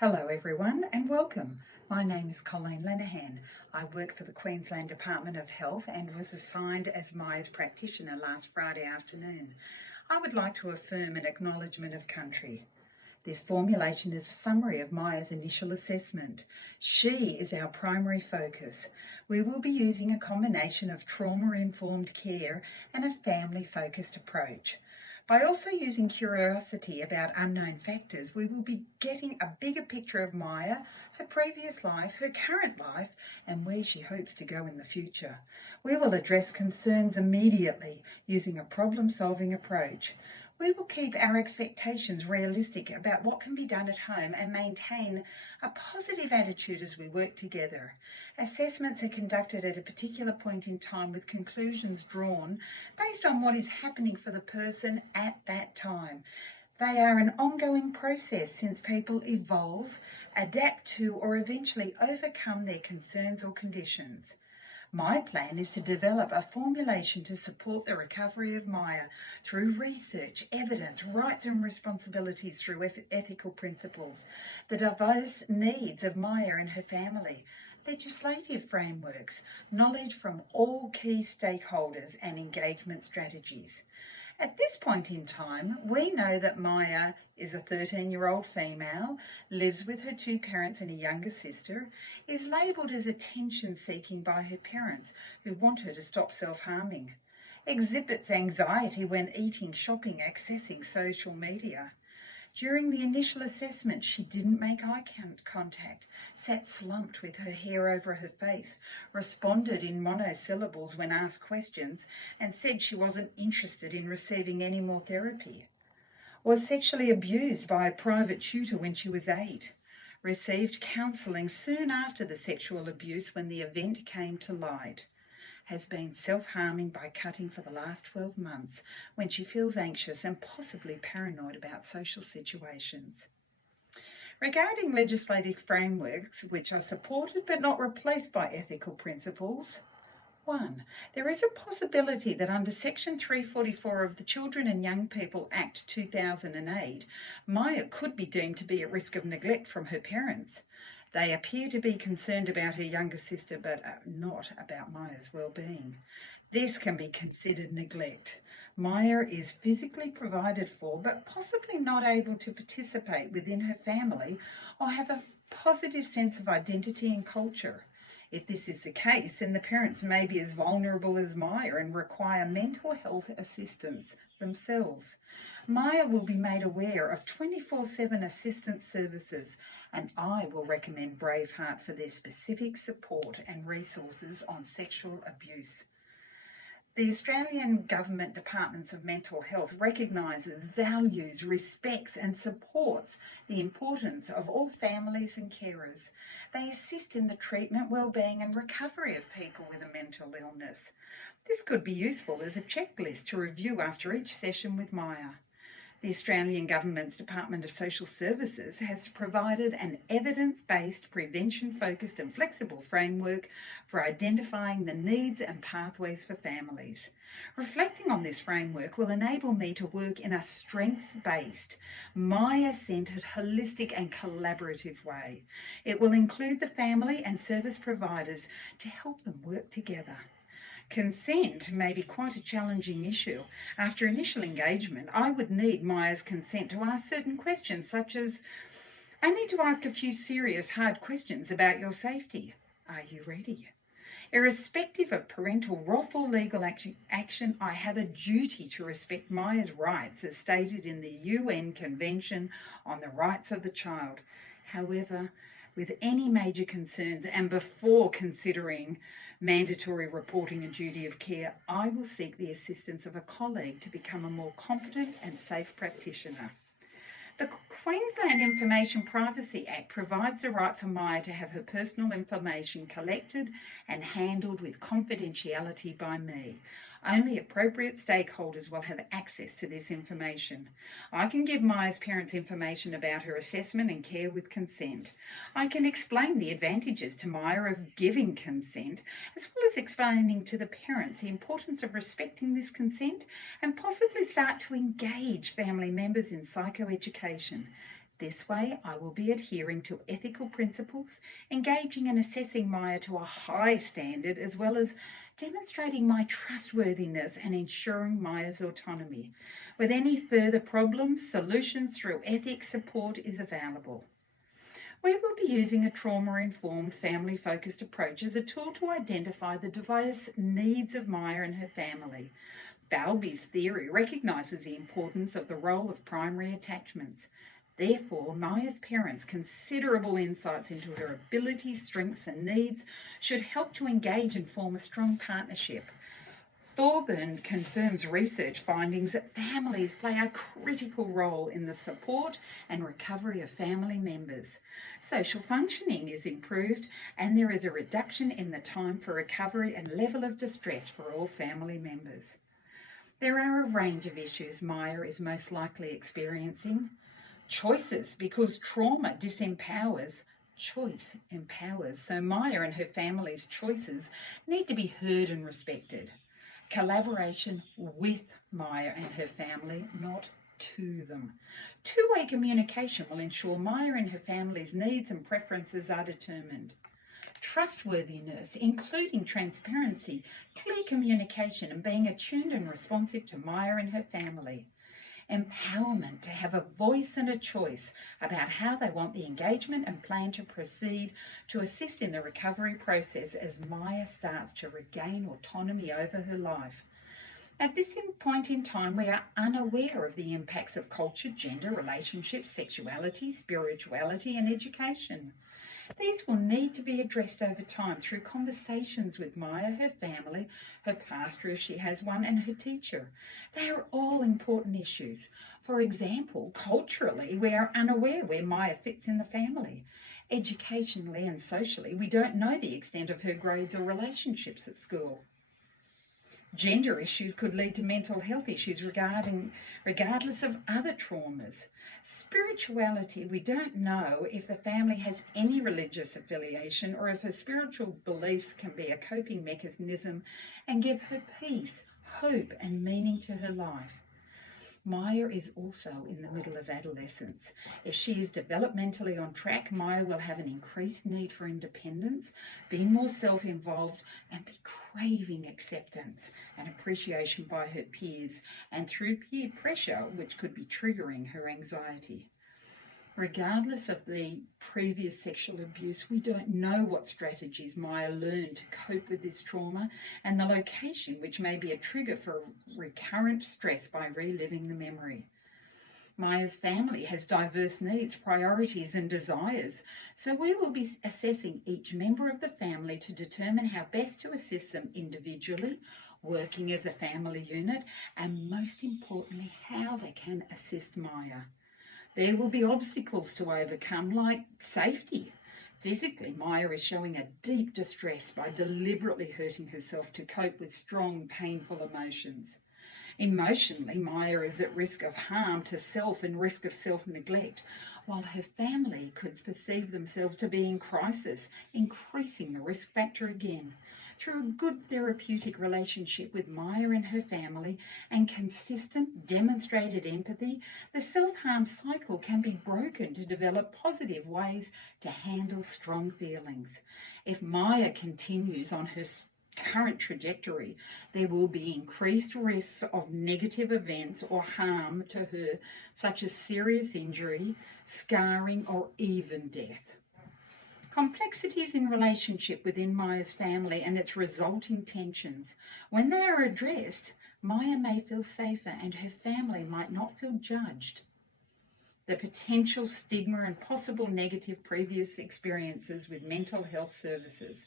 Hello everyone and welcome. My name is Colleen Lenehan. I work for the Queensland Department of Health and was assigned as Maya's practitioner last Friday afternoon. I would like to affirm an acknowledgement of country. This formulation is a summary of Maya's initial assessment. She is our primary focus. We will be using a combination of trauma-informed care and a family-focused approach. By also using curiosity about unknown factors, we will be getting a bigger picture of Maya, her previous life, her current life, and where she hopes to go in the future. We will address concerns immediately using a problem-solving approach. We will keep our expectations realistic about what can be done at home and maintain a positive attitude as we work together. Assessments are conducted at a particular point in time with conclusions drawn based on what is happening for the person at that time. They are an ongoing process since people evolve, adapt to, or eventually overcome their concerns or conditions. My plan is to develop a formulation to support the recovery of Maya through research, evidence, rights and responsibilities through ethical principles, the diverse needs of Maya and her family, legislative frameworks, knowledge from all key stakeholders and engagement strategies. At this point in time, we know that Maya is a 13-year-old female, lives with her two parents and a younger sister, is labelled as attention-seeking by her parents who want her to stop self-harming, exhibits anxiety when eating, shopping, accessing social media. During the initial assessment, she didn't make eye contact, sat slumped with her hair over her face, responded in monosyllables when asked questions, and said she wasn't interested in receiving any more therapy. Was sexually abused by a private tutor when she was 8. Received counselling soon after the sexual abuse when the event came to light. Has been self-harming by cutting for the last 12 months when she feels anxious and possibly paranoid about social situations. Regarding legislative frameworks which are supported but not replaced by ethical principles, 1. There is a possibility that under Section 344 of the Children and Young People Act 2008, Maya could be deemed to be at risk of neglect from her parents. They appear to be concerned about her younger sister but not about Maya's well-being. This can be considered neglect. Maya is physically provided for but possibly not able to participate within her family or have a positive sense of identity and culture. If this is the case, then the parents may be as vulnerable as Maya and require mental health assistance themselves. Maya will be made aware of 24/7 assistance services, and I will recommend Braveheart for their specific support and resources on sexual abuse. The Australian Government Departments of Mental Health recognises, values, respects and supports the importance of all families and carers. They assist in the treatment, well-being and recovery of people with a mental illness. This could be useful as a checklist to review after each session with Maya. The Australian Government's Department of Social Services has provided an evidence-based, prevention-focused and flexible framework for identifying the needs and pathways for families. Reflecting on this framework will enable me to work in a strengths-based, Maya-centred, holistic and collaborative way. It will include the family and service providers to help them work together. Consent may be quite a challenging issue. After initial engagement, I would need Maya's consent to ask certain questions, such as, I need to ask a few serious, hard questions about your safety. Are you ready? Irrespective of parental wrath or legal action, I have a duty to respect Maya's rights as stated in the UN Convention on the Rights of the Child. However, with any major concerns and before considering mandatory reporting and duty of care, I will seek the assistance of a colleague to become a more competent and safe practitioner. The Queensland Information Privacy Act provides the right for Maya to have her personal information collected and handled with confidentiality by me. Only appropriate stakeholders will have access to this information. I can give Maya's parents information about her assessment and care with consent. I can explain the advantages to Maya of giving consent, as well as explaining to the parents the importance of respecting this consent and possibly start to engage family members in psychoeducation. This way, I will be adhering to ethical principles, engaging and assessing Maya to a high standard, as well as demonstrating my trustworthiness and ensuring Maya's autonomy. With any further problems, solutions through ethics support is available. We will be using a trauma-informed, family-focused approach as a tool to identify the diverse needs of Maya and her family. Bowlby's theory recognises the importance of the role of primary attachments. Therefore, Maya's parents' considerable insights into her abilities, strengths and needs should help to engage and form a strong partnership. Thorburn confirms research findings that families play a critical role in the support and recovery of family members. Social functioning is improved and there is a reduction in the time for recovery and level of distress for all family members. There are a range of issues Maya is most likely experiencing. Choices, because trauma disempowers. Choice empowers. So Maya and her family's choices need to be heard and respected. Collaboration with Maya and her family, not to them. Two-way communication will ensure Maya and her family's needs and preferences are determined. Trustworthiness, including transparency, clear communication and being attuned and responsive to Maya and her family. Empowerment, to have a voice and a choice about how they want the engagement and plan to proceed to assist in the recovery process as Maya starts to regain autonomy over her life. At this point in time, we are unaware of the impacts of culture, gender, relationships, sexuality, spirituality and education. These will need to be addressed over time through conversations with Maya, her family, her pastor if she has one, and her teacher. They are all important issues. For example, culturally, we are unaware where Maya fits in the family. Educationally and socially, we don't know the extent of her grades or relationships at school. Gender issues could lead to mental health issues regardless of other traumas. Spirituality, we don't know if the family has any religious affiliation or if her spiritual beliefs can be a coping mechanism and give her peace, hope and meaning to her life. Maya is also in the middle of adolescence. If she is developmentally on track, Maya will have an increased need for independence, be more self-involved and be craving acceptance and appreciation by her peers and through peer pressure, which could be triggering her anxiety. Regardless of the previous sexual abuse, we don't know what strategies Maya learned to cope with this trauma and the location which may be a trigger for recurrent stress by reliving the memory. Maya's family has diverse needs, priorities and desires, so we will be assessing each member of the family to determine how best to assist them individually, working as a family unit, and most importantly, how they can assist Maya. There will be obstacles to overcome, like safety. Physically, Maya is showing a deep distress by deliberately hurting herself to cope with strong, painful emotions. Emotionally, Maya is at risk of harm to self and risk of self-neglect, while her family could perceive themselves to be in crisis, increasing the risk factor again. Through a good therapeutic relationship with Maya and her family and consistent demonstrated empathy, the self-harm cycle can be broken to develop positive ways to handle strong feelings. If Maya continues on her current trajectory, there will be increased risks of negative events or harm to her, such as serious injury, scarring, or even death. Complexities in relationship within Maya's family and its resulting tensions. When they are addressed, Maya may feel safer and her family might not feel judged. The potential stigma and possible negative previous experiences with mental health services.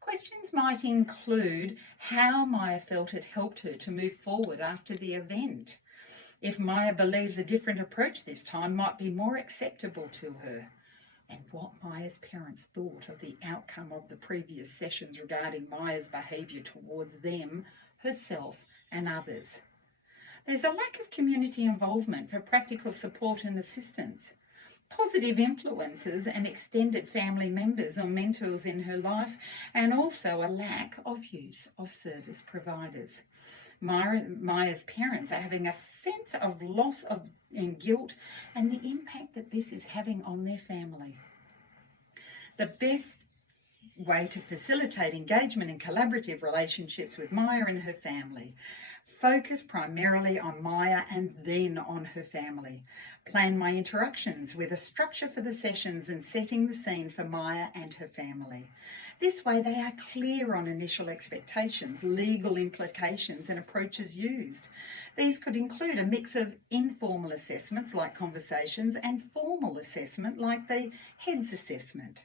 Questions might include how Maya felt it helped her to move forward after the event. If Maya believes a different approach this time might be more acceptable to her. And what Maya's parents thought of the outcome of the previous sessions regarding Maya's behaviour towards them, herself and others. There's a lack of community involvement for practical support and assistance. Positive influences and extended family members or mentors in her life, and also a lack of use of service providers. Maya's parents are having a sense of loss and guilt and the impact that this is having on their family. The best way to facilitate engagement and collaborative relationships with Maya and her family. Focus primarily on Maya and then on her family. Plan my interactions with a structure for the sessions and setting the scene for Maya and her family. This way they are clear on initial expectations, legal implications and approaches used. These could include a mix of informal assessments like conversations and formal assessment like the heads assessment.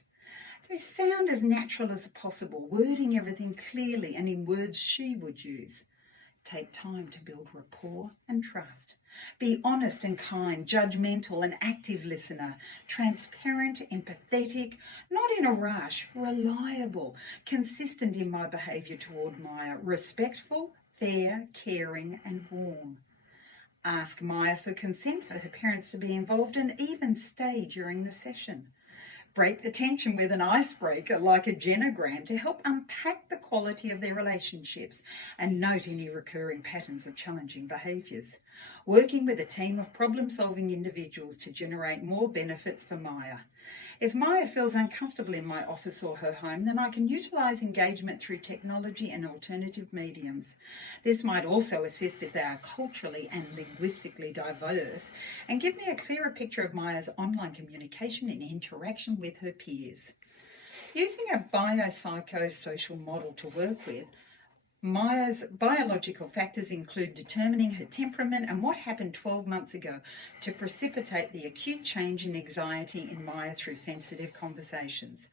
To sound as natural as possible, wording everything clearly and in words she would use. Take time to build rapport and trust. Be honest and kind, judgmental and active listener, transparent, empathetic, not in a rush, reliable, consistent in my behaviour toward Maya, respectful, fair, caring and warm. Ask Maya for consent for her parents to be involved and even stay during the session. Break the tension with an icebreaker like a genogram to help unpack the quality of their relationships and note any recurring patterns of challenging behaviours. Working with a team of problem-solving individuals to generate more benefits for Maya. If Maya feels uncomfortable in my office or her home, then I can utilise engagement through technology and alternative mediums. This might also assist if they are culturally and linguistically diverse and give me a clearer picture of Maya's online communication and interaction with her peers. Using a biopsychosocial model to work with, Maya's biological factors include determining her temperament and what happened 12 months ago to precipitate the acute change in anxiety in Maya through sensitive conversations.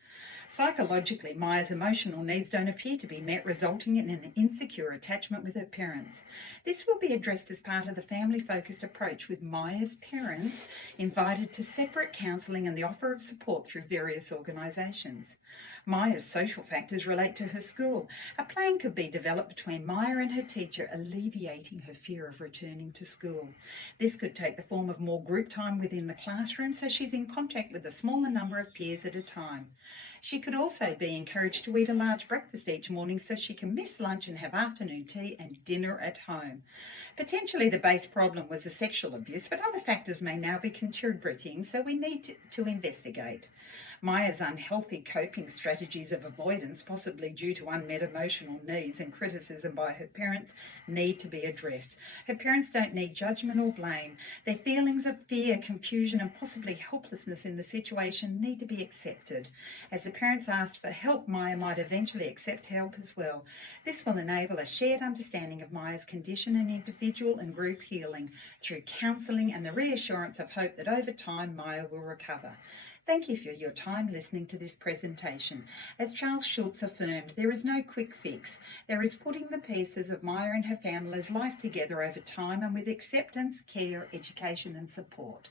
Psychologically, Maya's emotional needs don't appear to be met, resulting in an insecure attachment with her parents. This will be addressed as part of the family-focused approach, with Maya's parents invited to separate counselling and the offer of support through various organisations. Maya's social factors relate to her school. A plan could be developed between Maya and her teacher, alleviating her fear of returning to school. This could take the form of more group time within the classroom, so she's in contact with a smaller number of peers at a time. She could also be encouraged to eat a large breakfast each morning so she can miss lunch and have afternoon tea and dinner at home. Potentially the base problem was the sexual abuse, but other factors may now be contributing, so we need to investigate. Maya's unhealthy coping strategies of avoidance, possibly due to unmet emotional needs and criticism by her parents, need to be addressed. Her parents don't need judgment or blame. Their feelings of fear, confusion and possibly helplessness in the situation need to be accepted. As the parents asked for help, Maya might eventually accept help as well. This will enable a shared understanding of Maya's condition and individual and group healing through counselling and the reassurance of hope that over time Maya will recover. Thank you for your time listening to this presentation. As Charles Schulz affirmed, there is no quick fix. There is putting the pieces of Maya and her family's life together over time and with acceptance, care, education and support.